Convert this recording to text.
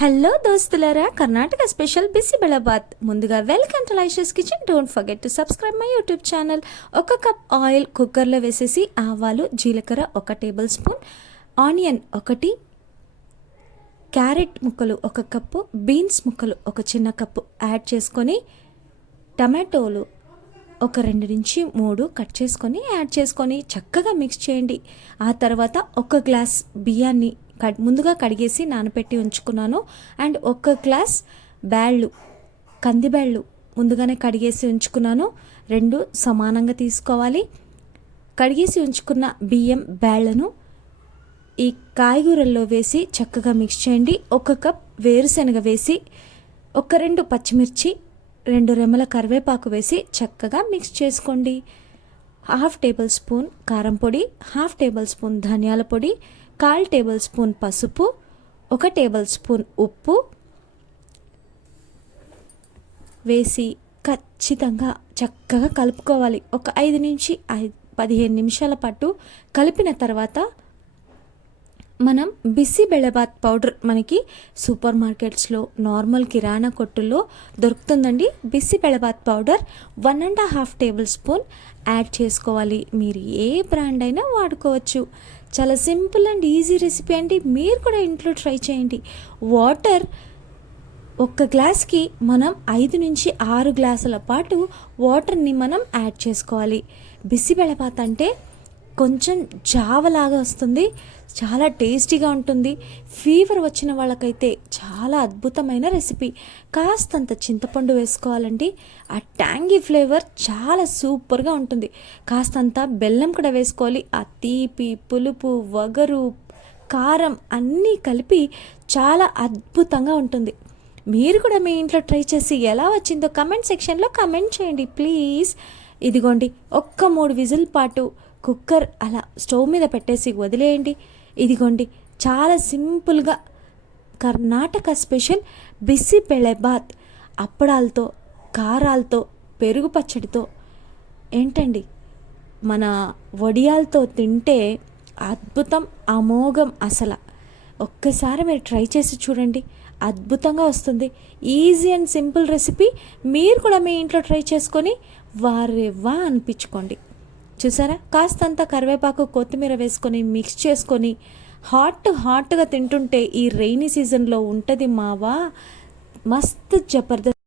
Hello దోస్తులారా, Karnataka special bisibelebath. ముందుగా welcome to లైషస్ kitchen. Don't forget to subscribe my YouTube channel. ఒక కప్ ఆయిల్ కుక్కర్లో వేసేసి ఆవాలు, జీలకర్ర 1 టేబుల్ స్పూన్, ఆనియన్ 1, క్యారెట్ ముక్కలు 1 కప్పు, బీన్స్ ముక్కలు 1 చిన్న కప్పు యాడ్ చేసుకొని, టమాటోలు ఒక 2 నుంచి 3 కట్ చేసుకొని యాడ్ చేసుకొని చక్కగా మిక్స్ చేయండి. ఆ తర్వాత 1 గ్లాస్ బియ్యాన్ని ముందుగా కడిగేసి నానబెట్టి ఉంచుకున్నాను. అండ్ 1 గ్లాస్ కందిబ్యాళ్ళు ముందుగానే కడిగేసి ఉంచుకున్నాను. 2 సమానంగా తీసుకోవాలి. కడిగేసి ఉంచుకున్న బియ్యం బ్యాళ్ళను ఈ కాయగూరల్లో వేసి చక్కగా మిక్స్ చేయండి. 1 కప్ వేరుశనగ వేసి 2 పచ్చిమిర్చి, 2 రెమ్మల కరివేపాకు వేసి చక్కగా మిక్స్ చేసుకోండి. 1/2 టేబుల్ స్పూన్ కారం పొడి, 1/2 టేబుల్ స్పూన్ ధనియాల పొడి, 1/4 టేబుల్ స్పూన్ పసుపు, 1 టేబుల్ స్పూన్ ఉప్పు వేసి ఖచ్చితంగా చక్కగా కలుపుకోవాలి. ఒక 5 నుంచి 15 నిమిషాల పాటు కలిపిన తర్వాత మనం బిసిబెళబాత్ పౌడర్ మనకి సూపర్ మార్కెట్స్లో, నార్మల్ కిరాణా కొట్టుల్లో దొరుకుతుందండి. బిసిబెళబాత్ పౌడర్ 1.5 టేబుల్ స్పూన్ యాడ్ చేసుకోవాలి. మీరు ఏ బ్రాండ్ అయినా వాడుకోవచ్చు. చాలా సింపుల్ అండ్ ఈజీ రెసిపీ అండి. మీరు కూడా ఇంట్లో ట్రై చేయండి. వాటర్ 1 గ్లాస్కి మనం 5 నుంచి 6 గ్లాసుల పాటు వాటర్ని మనం యాడ్ చేసుకోవాలి. బిసిబెళబాత్ అంటే కొంచెం జావలాగా వస్తుంది, చాలా టేస్టీగా ఉంటుంది. ఫీవర్ వచ్చిన వాళ్ళకైతే చాలా అద్భుతమైన రెసిపీ. కాస్తంత చింతపండు వేసుకోవాలండి. ఆ ట్యాంగీ ఫ్లేవర్ చాలా సూపర్గా ఉంటుంది. కాస్తంత బెల్లం కూడా వేసుకోవాలి. ఆ తీపి, పులుపు, వగరు, కారం అన్నీ కలిపి చాలా అద్భుతంగా ఉంటుంది. మీరు కూడా మీ ఇంట్లో ట్రై చేసి ఎలా వచ్చిందో కమెంట్ సెక్షన్లో కమెంట్ చేయండి ప్లీజ్. ఇదిగోండి, 3 విజిల్ పాటు కుక్కర్ అలా స్టవ్ మీద పెట్టేసి వదిలేయండి. ఇదిగోండి, చాలా సింపుల్గా కర్ణాటక స్పెషల్ బిసిబెళబాత్ అప్పడాలతో, కారాలతో, పెరుగు పచ్చడితో, ఏంటండి మన వడియాలతో తింటే అద్భుతం, అమోఘం. అసలు ఒక్కసారి మీరు ట్రై చేసి చూడండి, అద్భుతంగా వస్తుంది. Easy and simple recipe. మీరు కూడా మీ ఇంట్లో ట్రై చేసుకొని వారేవా అనిపించుకోండి. చూసారా, కాస్తంత కరివేపాకు, కొత్తిమీర వేసుకొని మిక్స్ చేసుకొని హాట్గా తింటుంటే ఈ రైనీ సీజన్లో ఉంటుంది మావా, మస్తు జబర్దస్త్.